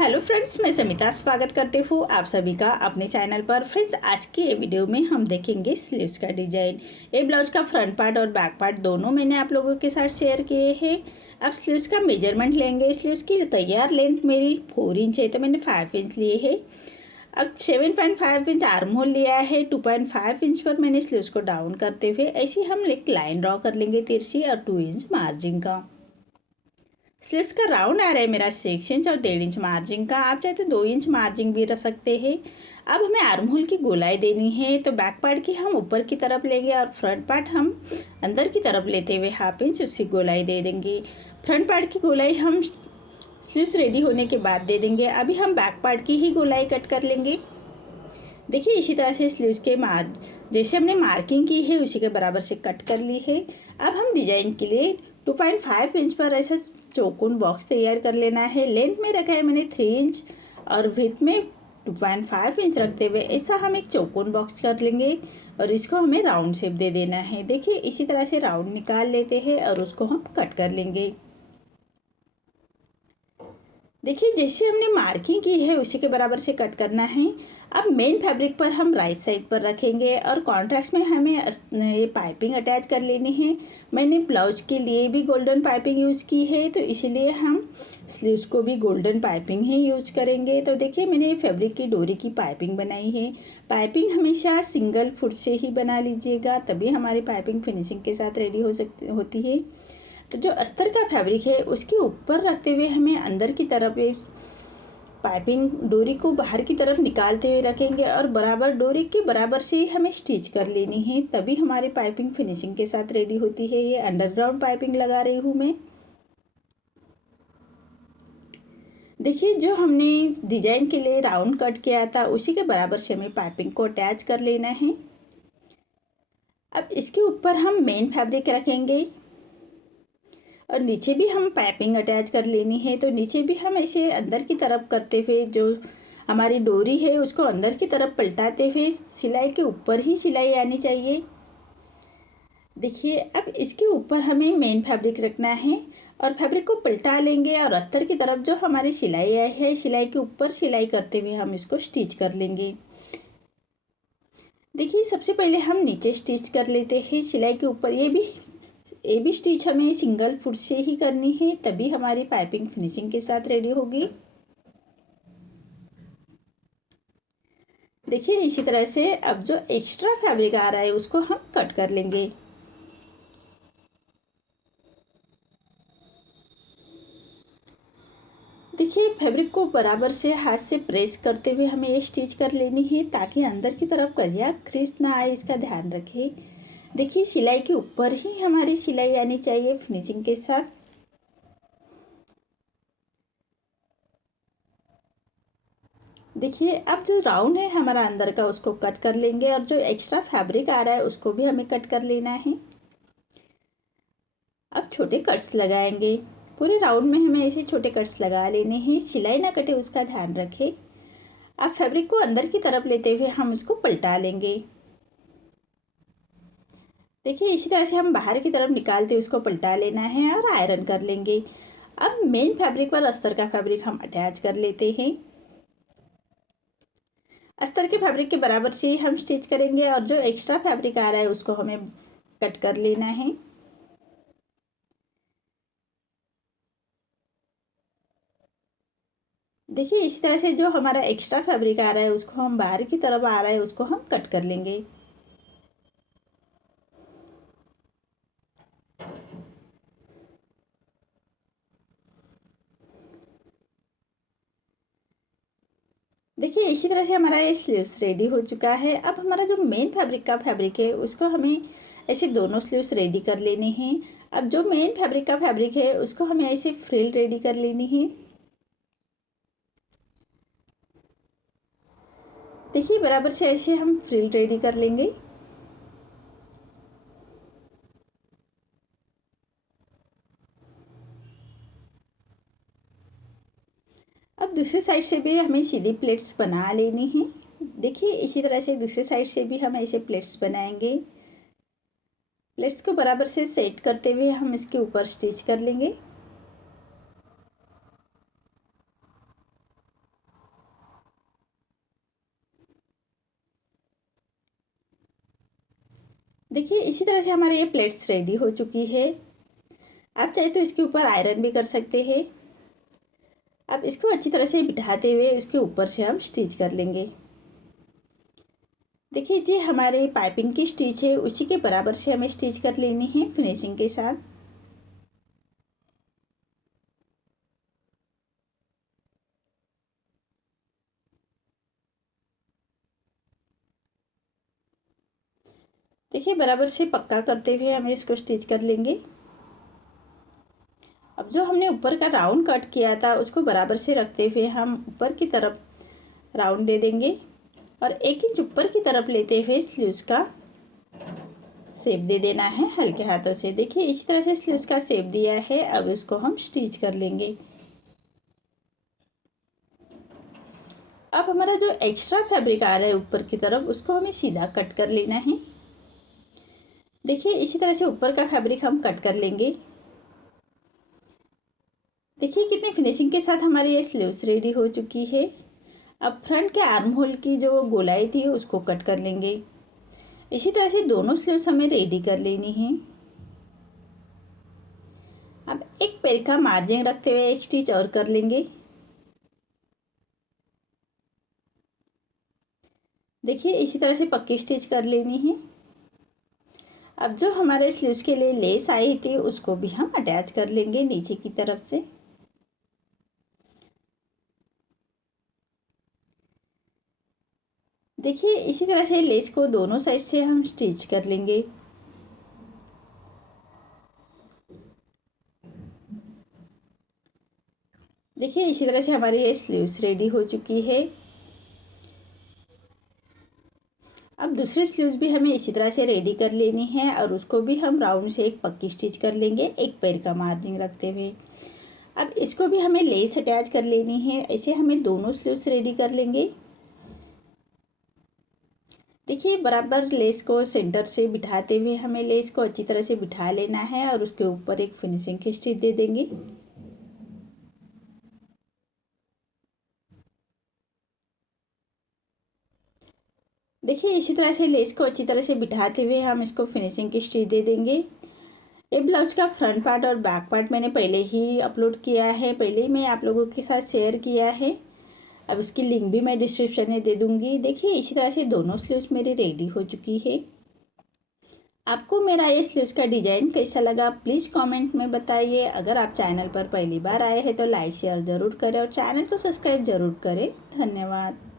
Hello friends, मैं समिता स्वागत करती हूँ आप सभी का अपने चैनल पर। फ्रेंड्स, आज की ये वीडियो में हम देखेंगे स्लीव्स का डिजाइन। ये ब्लाउज का फ्रंट पार्ट और बैक पार्ट दोनों मैंने आप लोगों के साथ शेयर किए हैं। अब स्लीव्स का मेजरमेंट लेंगे। स्लीव्स की तैयार लेंथ मेरी 4 इंच है, तो मैंने 5 इंच लिए है। अब 7.5 इंच आर्म होल लिया है। 2.5 इंच पर मैंने स्लीव्स को डाउन करते हुए ऐसे हम एक लाइन ड्रॉ कर लेंगे तिरछी, और 2 इंच मार्जिन का। स्लीव्स का राउंड आ रहा है मेरा 6 इंच और 1.5 इंच मार्जिन का। आप चाहे तो 2 इंच मार्जिन भी रख सकते हैं। अब हमें आर्म होल की गोलाई देनी है, तो बैक पार्ट की हम ऊपर की तरफ लेंगे और फ्रंट पार्ट हम अंदर की तरफ लेते हुए 1/2 इंच उसकी गोलाई दे देंगे। फ्रंट पार्ट की गोलाई हम स्लीव्स रेडी होने के बाद दे देंगे। अभी हम बैक पार्ट की ही गोलाई कट कर लेंगे। देखिए, इसी तरह से स्लीव्स के जैसे हमने मार्किंग की है उसी के बराबर से कट कर ली है। अब हम डिजाइन के लिए 2.5 इंच पर ऐसा चौकोन बॉक्स तैयार कर लेना है। लेंथ में रखा है मैंने 3 इंच और विड्थ में 2.5 इंच रखते हुए ऐसा हम एक चौकोन बॉक्स कर लेंगे और इसको हमें राउंड शेप दे देना है। देखिए, इसी तरह से राउंड निकाल लेते हैं और उसको हम कट कर लेंगे। देखिए, जैसे हमने मार्किंग की है उसी के बराबर से कट करना है। अब मेन फैब्रिक पर हम राइट साइड पर रखेंगे और कॉन्ट्रास्ट में हमें ये पाइपिंग अटैच कर लेनी है। मैंने ब्लाउज के लिए भी गोल्डन पाइपिंग यूज़ की है, तो इसीलिए हम स्लीव्स को भी गोल्डन पाइपिंग ही यूज़ करेंगे। तो देखिए, मैंने फैब्रिक की डोरी की पाइपिंग बनाई है। पाइपिंग हमेशा सिंगल फुट से ही बना लीजिएगा, तभी हमारी पाइपिंग फिनिशिंग के साथ रेडी होती है। तो जो अस्तर का फैब्रिक है उसके ऊपर रखते हुए हमें अंदर की तरफ पाइपिंग डोरी को बाहर की तरफ निकालते हुए रखेंगे और बराबर डोरी के बराबर से ही हमें स्टिच कर लेनी है, तभी हमारी पाइपिंग फिनिशिंग के साथ रेडी होती है। ये अंडरग्राउंड पाइपिंग लगा रही हूँ मैं। देखिए, जो हमने डिजाइन के लिए राउंड कट किया था उसी के बराबर से हमें पाइपिंग को अटैच कर लेना है। अब इसके ऊपर हम मेन फैब्रिक रखेंगे और नीचे भी हम पाइपिंग अटैच कर लेनी है। तो नीचे भी हम ऐसे अंदर की तरफ करते हुए जो हमारी डोरी है उसको अंदर की तरफ पलटाते हुए सिलाई के ऊपर ही सिलाई आनी चाहिए। देखिए, अब इसके ऊपर हमें मेन फैब्रिक रखना है और फैब्रिक को पलटा लेंगे और अस्तर की तरफ जो हमारी सिलाई आई है सिलाई के ऊपर सिलाई करते हुए हम इसको स्टिच कर लेंगे। देखिए, सबसे पहले हम नीचे स्टिच कर लेते हैं सिलाई के ऊपर। ये भी स्टिच हमें सिंगल फुट से ही करनी है, तभी हमारी पाइपिंग फिनिशिंग के साथ रेडी होगी। देखिए, इसी तरह से अब जो एक्स्ट्रा फैब्रिक आ रहा है उसको हम कट कर लेंगे। देखिए, फैब्रिक को बराबर से हाथ से प्रेस करते हुए हमें ये स्टिच कर लेनी है ताकि अंदर की तरफ करिया क्रीज ना आए, इसका ध्यान रखें। देखिए, सिलाई के ऊपर ही हमारी सिलाई आनी चाहिए फिनिशिंग के साथ। देखिए, अब जो राउंड है हमारा अंदर का उसको कट कर लेंगे और जो एक्स्ट्रा फैब्रिक आ रहा है उसको भी हमें कट कर लेना है। अब छोटे कट्स लगाएंगे। पूरे राउंड में हमें ऐसे छोटे कट्स लगा लेने हैं, सिलाई ना कटे उसका ध्यान रखें। अब फैब्रिक को अंदर की तरफ लेते हुए हम उसको पलटा लेंगे। देखिए, इसी तरह से हम बाहर की तरफ निकालते उसको पलटा लेना है और आयरन कर लेंगे। अब मेन फैब्रिक पर अस्तर का फैब्रिक हम अटैच कर लेते हैं। अस्तर के फैब्रिक के बराबर से हम स्टिच करेंगे और जो एक्स्ट्रा फैब्रिक आ रहा है उसको हमें कट कर लेना है। देखिए, इसी तरह से जो हमारा एक्स्ट्रा फैब्रिक आ रहा है उसको हम बाहर की तरफ आ रहा है उसको हम कट कर लेंगे। देखिए, इसी तरह से हमारा ये स्लीव्स रेडी हो चुका है। अब हमारा जो मेन फैब्रिक है उसको हमें ऐसे दोनों स्लीव्स रेडी कर लेने हैं। अब जो मेन फैब्रिक का फैब्रिक है उसको हमें ऐसे फ्रिल रेडी कर लेनी है। देखिए, बराबर से ऐसे हम फ्रिल रेडी कर लेंगे। अब दूसरी साइड से भी हमें सीधी प्लेट्स बना लेनी है। देखिए, इसी तरह से दूसरी साइड से भी हम ऐसे प्लेट्स बनाएंगे। प्लेट्स को बराबर से सेट करते हुए हम इसके ऊपर स्टिच कर लेंगे। देखिए इसी तरह से हमारे ये प्लेट्स रेडी हो चुकी है। आप चाहे तो इसके ऊपर आयरन भी कर सकते हैं। अब इसको अच्छी तरह से बिठाते हुए इसके ऊपर से हम स्टिच कर लेंगे। देखिए जी हमारे पाइपिंग की स्टिच है उसी के बराबर से हमें स्टिच कर लेनी है फिनिशिंग के साथ। देखिए बराबर से पक्का करते हुए हमें इसको स्टिच कर लेंगे। अब जो हमने ऊपर का राउंड कट किया था उसको बराबर से रखते हुए हम ऊपर की तरफ राउंड दे देंगे और 1 इंच ऊपर की तरफ लेते हुए स्लीव्स का शेप दे देना है हल्के हाथों से। देखिए इसी तरह से स्लीव्स का शेप दिया है। अब इसको हम स्टिच कर लेंगे। अब हमारा जो एक्स्ट्रा फैब्रिक आ रहा है ऊपर की तरफ उसको हमें सीधा कट कर लेना है। देखिए इसी तरह से ऊपर का फैब्रिक हम कट कर लेंगे। देखिए कितनी फिनिशिंग के साथ हमारी ये स्लीव्स रेडी हो चुकी है। अब फ्रंट के आर्म होल की जो गोलाई थी उसको कट कर लेंगे। इसी तरह से दोनों स्लीव्स हमें रेडी कर लेनी है। अब एक पैर का मार्जिन रखते हुए एक स्टिच और कर लेंगे। देखिए इसी तरह से पक्की स्टिच कर लेनी है। अब जो हमारे स्लीव्स के लिए लेस आई थी उसको भी हम अटैच कर लेंगे नीचे की तरफ से। देखिए इसी तरह से लेस को दोनों साइड से हम स्टिच कर लेंगे। देखिए इसी तरह से हमारी ये स्लीव्स रेडी हो चुकी है। अब दूसरे स्लीव्स भी हमें इसी तरह से रेडी कर लेनी है और उसको भी हम राउंड से एक पक्की स्टिच कर लेंगे एक पैर का मार्जिन रखते हुए। अब इसको भी हमें लेस अटैच कर लेनी है। ऐसे हमें दोनों स्लीव्स रेडी कर लेंगे। देखिए बराबर लेस को सेंटर से बिठाते हुए हमें लेस को अच्छी तरह से बिठा लेना है और उसके ऊपर एक फिनिशिंग की स्टिच दे देंगे। देखिए इसी तरह से लेस को अच्छी तरह से बिठाते हुए हम इसको फिनिशिंग की स्टिच दे देंगे। ये ब्लाउज का फ्रंट पार्ट और बैक पार्ट मैंने पहले ही अपलोड किया है, पहले ही मैं आप लोगों के साथ शेयर किया है। अब उसकी लिंक भी मैं डिस्क्रिप्शन में दे दूँगी। देखिए इसी तरह से दोनों स्लीव्स मेरी रेडी हो चुकी है। आपको मेरा ये स्लीव्स का डिज़ाइन कैसा लगा प्लीज़ कमेंट में बताइए। अगर आप चैनल पर पहली बार आए हैं तो लाइक शेयर ज़रूर करें और चैनल को सब्सक्राइब ज़रूर करें। धन्यवाद।